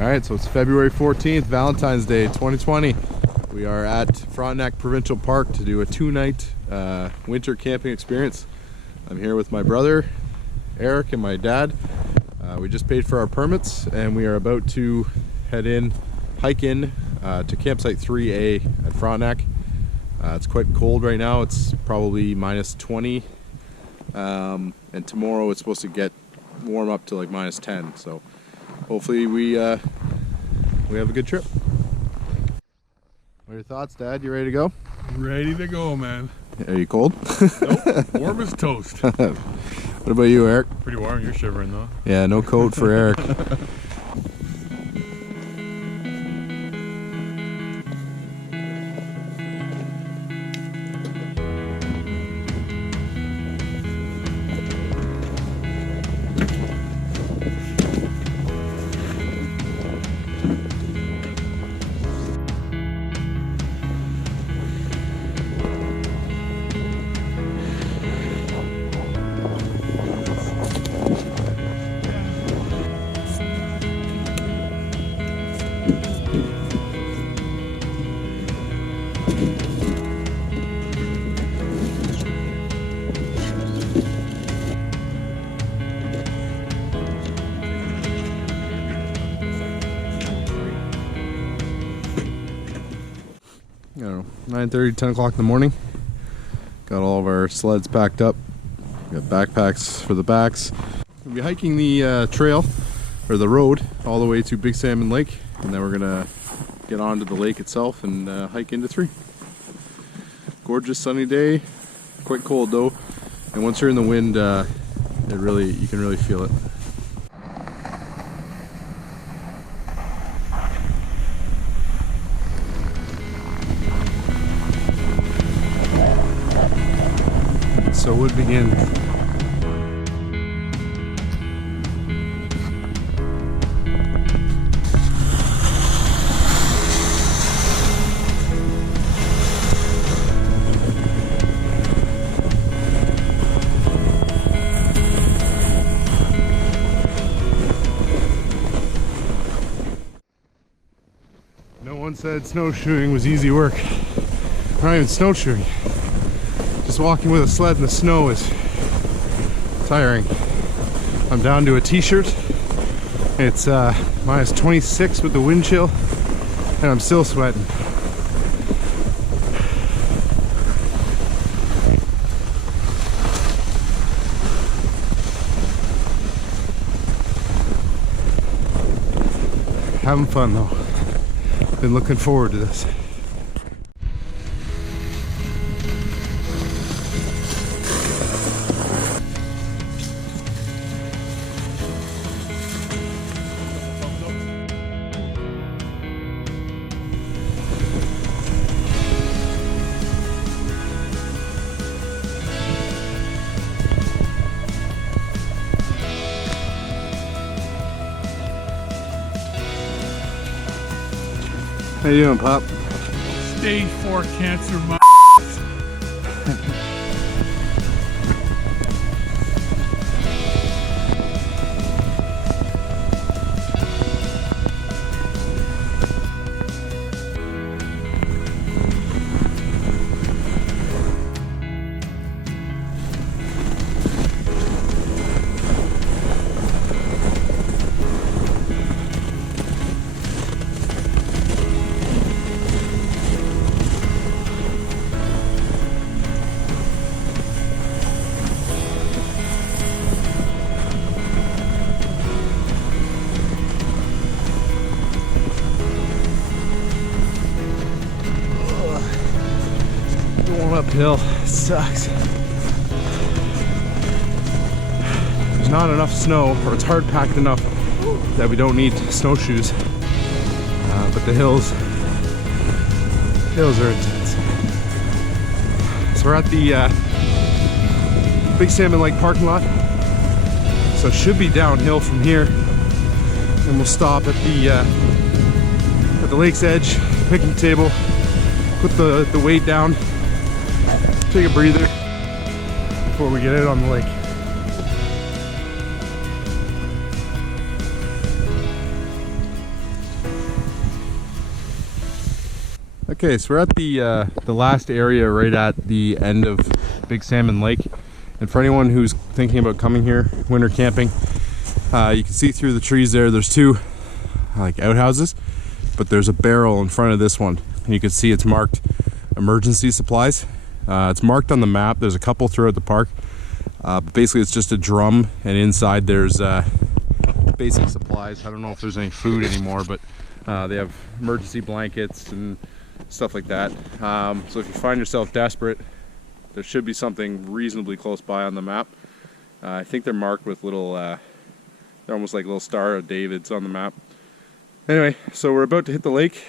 Alright, so it's February 14th, Valentine's Day 2020. We are at Frontenac Provincial Park to do a 2-night winter camping experience. I'm here with my brother, Eric, and my dad. We just paid for our permits and we are about to hike in to campsite 3A at Frontenac. It's quite cold right now. It's probably minus 20, and tomorrow it's supposed to warm up to like minus 10. So hopefully we have a good trip. What are your thoughts, Dad? You ready to go? Ready to go, man. Are you cold? Nope, warm as toast. What about you, Eric? Pretty warm, you're shivering though. Yeah, no coat for Eric. I don't know, 9:30, 10 o'clock in the morning. Got all of our sleds packed up. Got backpacks for the backs. We'll be hiking the trail, or the road, all the way to Big Salmon Lake, and then we're gonna get onto the lake itself and hike into 3. Gorgeous sunny day, quite cold though, and once you're in the wind, you can really feel it. So wood begins. No one said snowshoeing was easy work. Not even snowshoeing. Just walking with a sled in the snow is tiring. I'm down to a t-shirt. It's minus 26 with the wind chill, and I'm still sweating. Having fun though. Been looking forward to this. How you doing, Pop? Stage 4 cancer, my Going uphill sucks. There's not enough snow, or it's hard packed enough that we don't need snowshoes. But the hills are intense. So we're at the Big Salmon Lake parking lot. So it should be downhill from here, and we'll stop at the lake's edge, picnic table, put the weight down, take a breather before we get out on the lake. Okay, so we're at the last area right at the end of Big Salmon Lake. And for anyone who's thinking about coming here, winter camping, you can see through the trees there, there's two like outhouses, but there's a barrel in front of this one. And you can see it's marked emergency supplies. It's marked on the map. There's a couple throughout the park. But basically it's just a drum, and inside there's basic supplies. I don't know if there's any food anymore, but they have emergency blankets and stuff like that. So if you find yourself desperate, there should be something reasonably close by on the map. I think they're marked with little, they're almost like little Star of Davids on the map. Anyway, so we're about to hit the lake.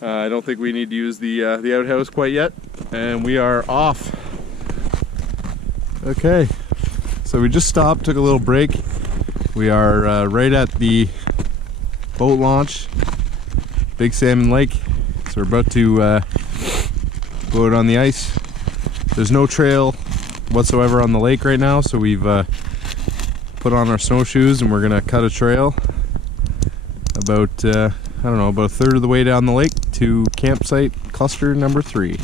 I don't think we need to use the outhouse quite yet, and we are off. Okay, so we just stopped, took a little break. We are right at the boat launch, Big Salmon Lake. So we're about to go out on the ice. There's no trail whatsoever on the lake right now, so we've put on our snowshoes and we're gonna cut a trail about I don't know, about a third of the way down the lake to campsite cluster number 3.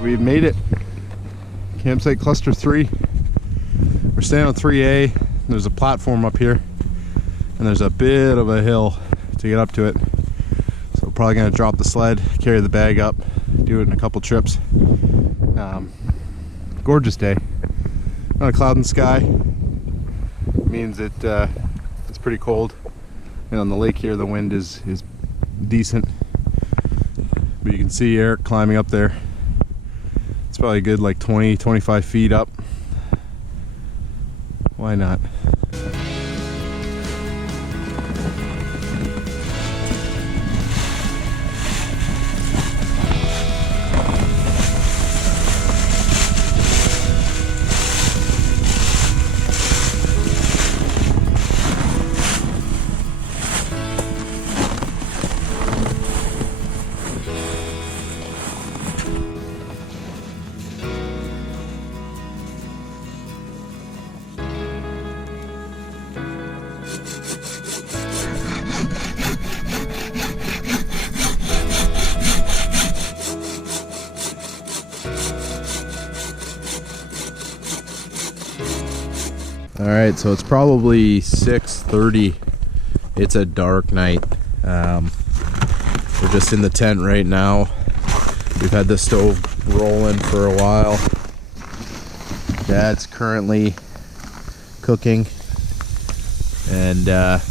We've made it. Campsite cluster 3. We're staying on 3A. There's a platform up here, and there's a bit of a hill to get up to it. So we're probably gonna drop the sled, carry the bag up, do it in a couple trips. Gorgeous day. Not a cloud in the sky. Means it's pretty cold. And on the lake here, the wind is decent. But you can see Eric climbing up there. It's probably a good like 20-25 feet up. Why not? All right, so it's probably 6:30. It's a dark night. We're just in the tent right now. We've had the stove rolling for a while. Dad's currently cooking, and got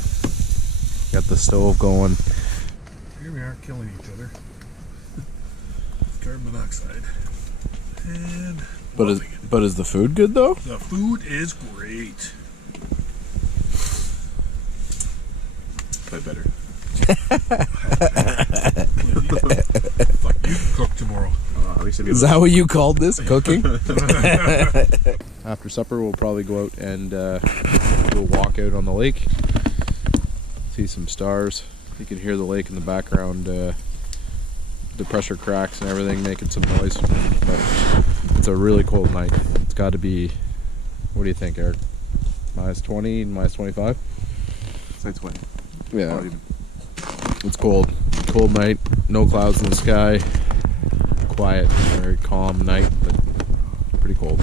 the stove going. Here we are killing each other. Carbon monoxide. And But is the food good though? the food is great. Play better. Fuck, you can cook tomorrow. Is that what you called this? Cooking? After supper, we'll probably go out and do a walk out on the lake. See some stars. You can hear the lake in the background. The pressure cracks and everything making some noise. But it's a really cold night. It's got to be, what do you think, Eric? Minus 20, minus 25? Say 20. Yeah. It's cold. Cold night. No clouds in the sky. Quiet, very calm night, but pretty cold.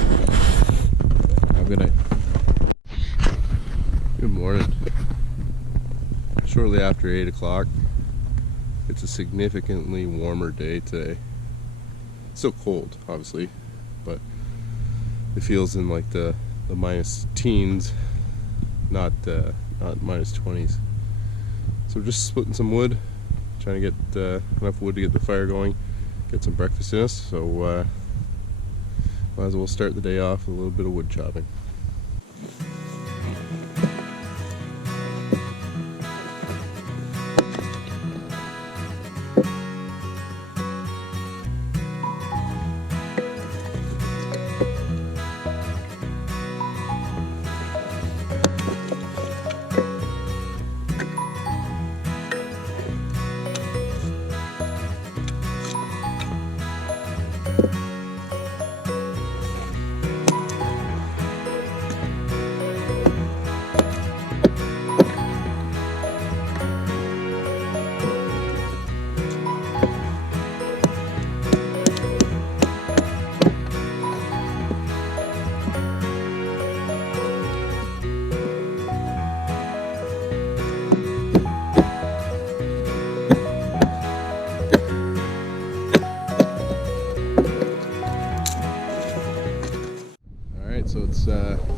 Have a good night. Good morning. Shortly after 8 o'clock. It's a significantly warmer day today. Still cold, obviously, but it feels in like the minus teens, not minus 20s. So we're just splitting some wood, trying to get enough wood to get the fire going, get some breakfast in us. So might as well start the day off with a little bit of wood chopping.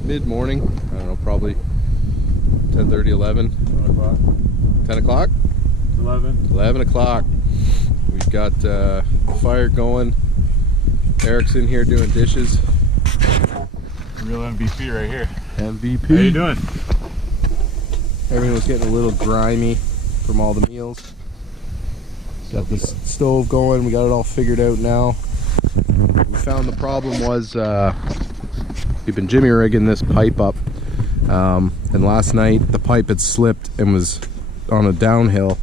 mid-morning. I don't know, probably 10:30, 11. 10 o'clock. 10 o'clock? 11. 11 o'clock. We've got the fire going. Eric's in here doing dishes. Real MVP right here. MVP. How you doing? Everything was getting a little grimy from all the meals. Got the stove going. We got it all figured out now. We found the problem was we've been jimmy rigging this pipe up, and last night the pipe had slipped and was on a downhill,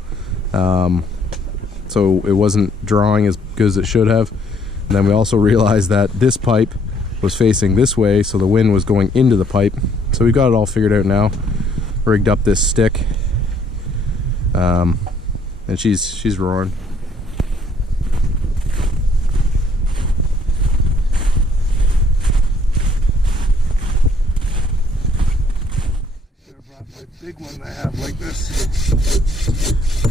so it wasn't drawing as good as it should have. And then we also realized that this pipe was facing this way, so the wind was going into the pipe. So we got it all figured out now. Rigged up this stick, and she's roaring. I brought my big one I have like this.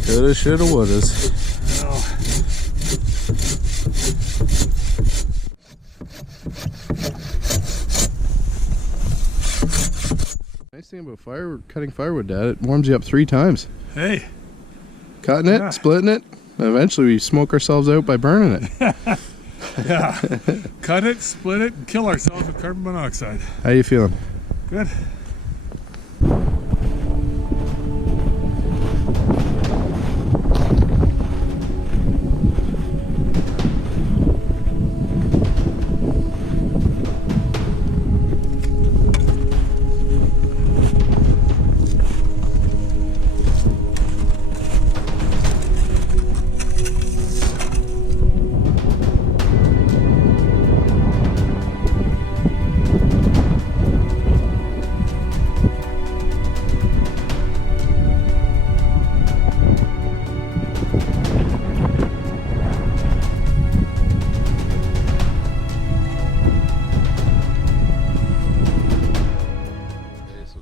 Coulda, shoulda, wouldas. Nice thing about cutting firewood, Dad, it warms you up 3 times. Hey. Cutting it, Yeah. splitting it, and eventually we smoke ourselves out by burning it. Yeah. Cut it, split it, and kill ourselves with carbon monoxide. How you feeling? Good.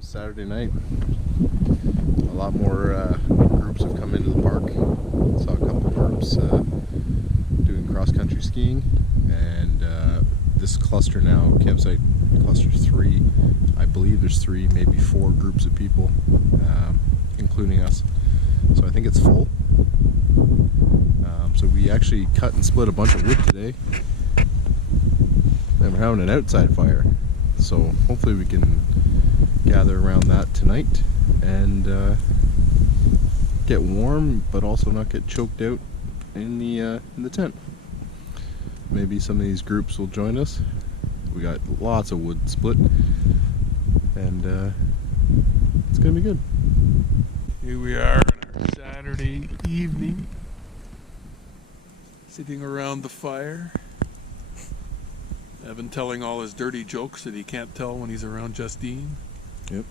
Saturday night. A lot more groups have come into the park. Saw a couple groups doing cross-country skiing, and this cluster now, campsite cluster 3, I believe there's 3, maybe 4 groups of people, including us. So I think it's full. So we actually cut and split a bunch of wood today, and we're having an outside fire. So hopefully we can gather around that tonight and get warm, but also not get choked out in the tent. Maybe some of these groups will join us. We got lots of wood split, and it's gonna be good. Here we are on our Saturday evening, sitting around the fire. Evan telling all his dirty jokes that he can't tell when he's around Justine. Yep.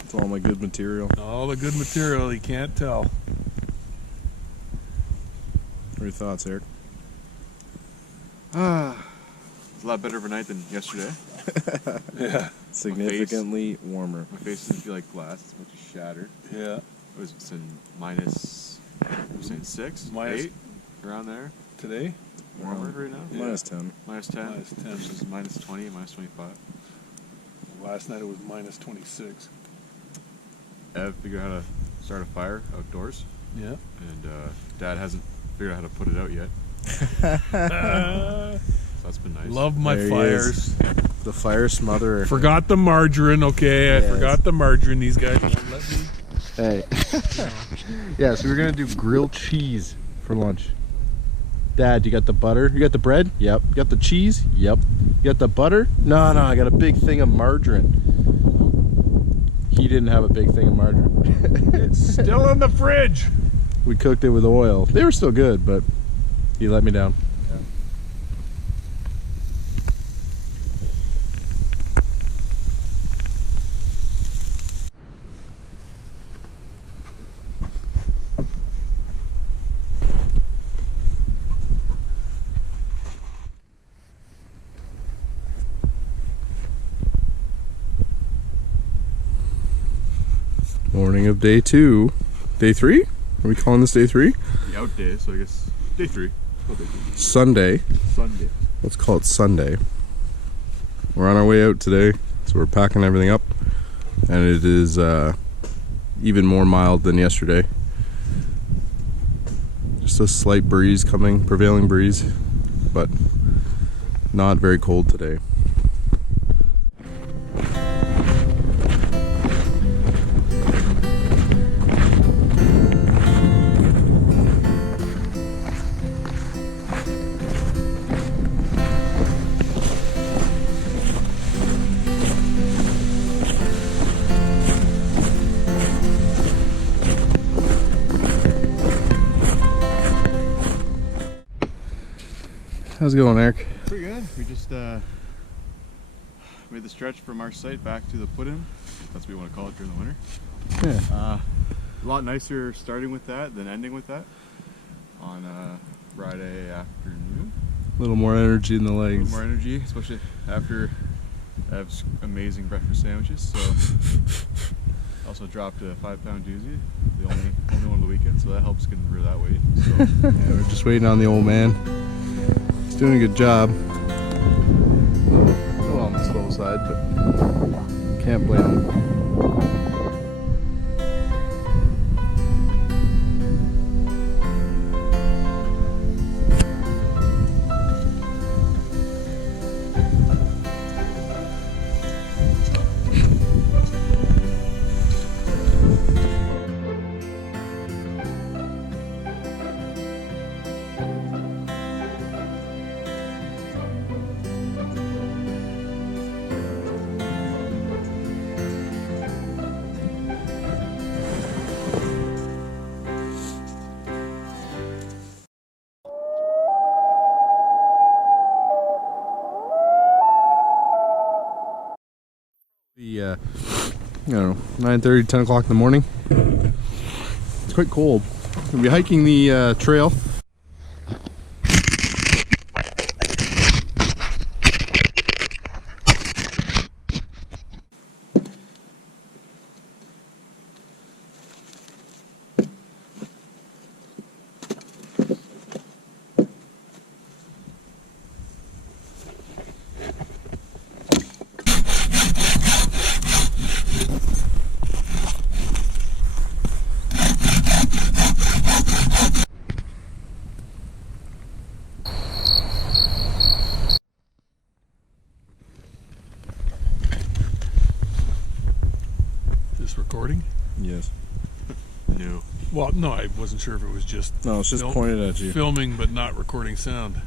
It's all my good material. All the good material he can't tell. What are your thoughts, Eric? It's a lot better of a night than yesterday. Yeah. Significantly warmer. My face doesn't feel like glass. It's much shattered. Yeah. It was in minus, I was saying 6, Minus- 8, around there. Today? Warmer right now. Yeah. Minus 10. Minus 10. Minus 10. Which is minus 20, minus 25. Last night it was minus 26. Ev figured out how to start a fire outdoors, Yeah. and Dad hasn't figured out how to put it out yet. So that's been nice. Love my There he fires. The fire smotherer. Forgot the margarine, okay? I Yes. forgot the margarine. These guys won't let me. Hey. Yeah, so we're gonna do grilled cheese for lunch. Dad, you got the butter? You got the bread? Yep. You got the cheese? Yep. You got the butter? No, I got a big thing of margarine. He didn't have a big thing of margarine. It's still in the fridge. We cooked it with oil. They were still good, but he let me down. Morning of day 2. Day 3? Are we calling this day 3? The out day, so I guess day 3. Oh, day 3. Sunday. Sunday. Let's call it Sunday. We're on our way out today, so we're packing everything up, and it is even more mild than yesterday. Just a slight breeze coming, prevailing breeze, but not very cold today. How's it going, Eric? Pretty good. We just made the stretch from our site back to the put-in. That's what we want to call it during the winter. Yeah. A lot nicer starting with that than ending with that on Friday afternoon. A little more energy in the A legs. little more energy, especially after I have amazing breakfast sandwiches. So also dropped a 5-pound doozy, the only one of the weekend, so that helps getting rid of that weight. So Yeah, we're just waiting on the old man. He's doing a good job. A little on the slow side, but can't blame him. I don't know, 9:30, 10 o'clock in the morning. It's quite cold. We'll be hiking the trail. Recording? Yes. No. Well, no, I wasn't sure if it was just No, it's just pointed at you. filming but not recording sound.